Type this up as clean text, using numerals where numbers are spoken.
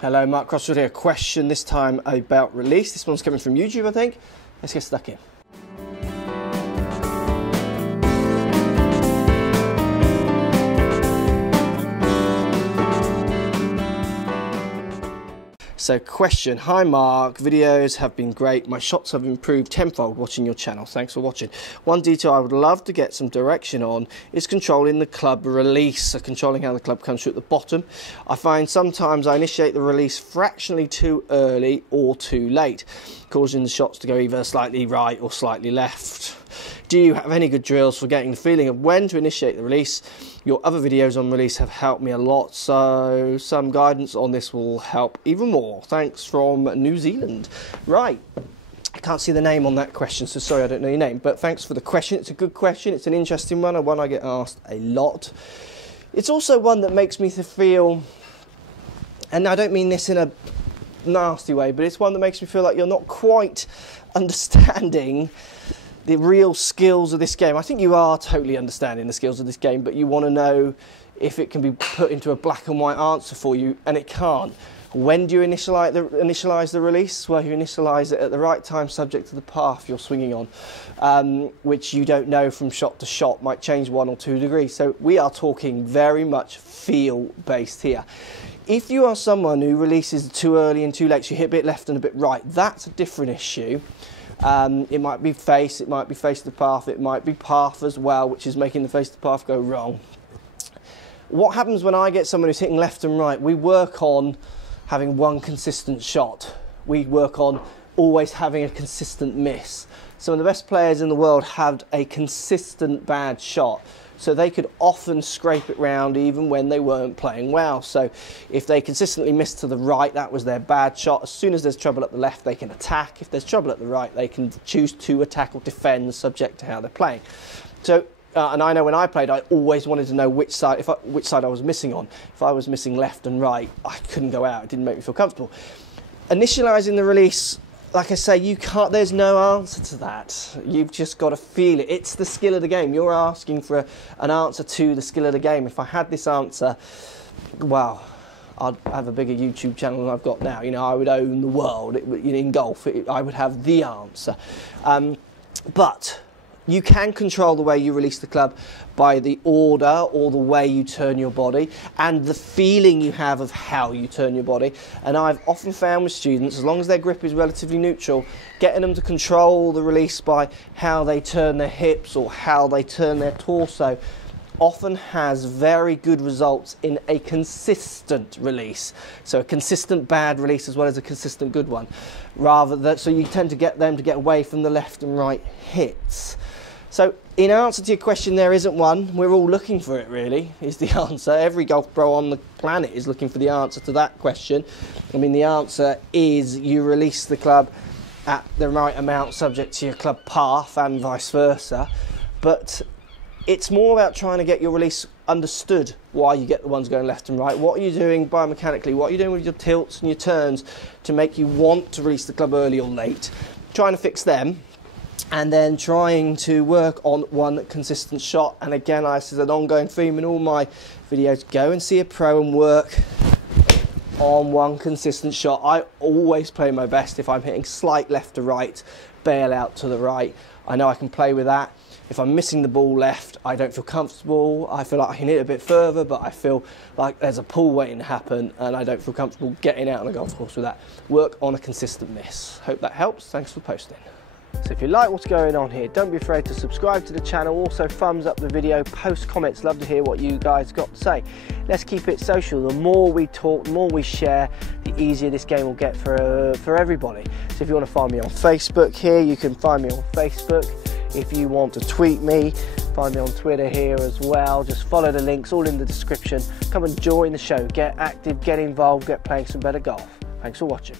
Hello, Mark Crossfield here. A question this time about release. This one's coming from YouTube, I think. Let's get stuck in. So question, hi Mark, videos have been great, my shots have improved tenfold watching your channel, thanks for watching. One detail I would love to get some direction on is controlling the club release, so controlling how the club comes through at the bottom. I find sometimes I initiate the release fractionally too early or too late, causing the shots to go either slightly right or slightly left. Do you have any good drills for getting the feeling of when to initiate the release? Your other videos on release have helped me a lot, so some guidance on this will help even more. Thanks from New Zealand. Right, I can't see the name on that question, so sorry I don't know your name, but thanks for the question. It's a good question, it's an interesting one, and one I get asked a lot. It's also one that makes me feel, and I don't mean this in a nasty way, but it's one that makes me feel like you're not quite understanding the real skills of this game. I think you are totally understanding the skills of this game, but you want to know if it can be put into a black and white answer for you, and it can't. When do you initialize the release? Well, you initialize it at the right time, subject to the path you're swinging on, which you don't know from shot to shot, might change 1 or 2 degrees. So we are talking very much feel-based here. If you are someone who releases too early and too late, so you hit a bit left and a bit right, that's a different issue. It might be face, it might be face to path, it might be path as well, which is making the face to path go wrong. What happens when I get someone who's hitting left and right? We work on having one consistent shot. We work on always having a consistent miss. Some of the best players in the world had a consistent bad shot. So they could often scrape it round even when they weren't playing well. So if they consistently missed to the right, that was their bad shot. As soon as there's trouble at the left, they can attack. If there's trouble at the right, they can choose to attack or defend, subject to how they're playing. So, and I know when I played, I always wanted to know which side I was missing on. If I was missing left and right, I couldn't go out. It didn't make me feel comfortable. Initialising the release, like I say, you can't, there's no answer to that. You've just got to feel it. It's the skill of the game. You're asking for an answer to the skill of the game. If I had this answer, well, I'd have a bigger YouTube channel than I've got now. You know, I would own the world. In golf, I would have the answer. But you can control the way you release the club by the order or the way you turn your body and the feeling you have of how you turn your body. And I've often found with students, as long as their grip is relatively neutral, getting them to control the release by how they turn their hips or how they turn their torso often has very good results in a consistent release. So a consistent bad release as well as a consistent good one. So you tend to get them to get away from the left and right hits. So in answer to your question, there isn't one. We're all looking for it, really, is the answer. Every golf pro on the planet is looking for the answer to that question. I mean, the answer is you release the club at the right amount subject to your club path and vice versa. But it's more about trying to get your release understood, why you get the ones going left and right. What are you doing biomechanically? What are you doing with your tilts and your turns to make you want to release the club early or late? Trying to fix them. And then trying to work on one consistent shot. And again, this is an ongoing theme in all my videos. Go and see a pro and work on one consistent shot. I always play my best if I'm hitting slight left to right, bail out to the right. I know I can play with that. If I'm missing the ball left, I don't feel comfortable. I feel like I can hit it a bit further, but I feel like there's a pull waiting to happen and I don't feel comfortable getting out on a golf course with that. Work on a consistent miss. Hope that helps. Thanks for posting. So if you like what's going on here, don't be afraid to subscribe to the channel. Also thumbs up the video, post comments, love to hear what you guys got to say. Let's keep it social. The more we talk, the more we share, the easier this game will get for everybody. So if you want to find me on Facebook here, you can find me on Facebook. If you want to tweet me, find me on Twitter here as well. Just follow the links, all in the description. Come and join the show, get active, get involved, get playing some better golf. Thanks for watching.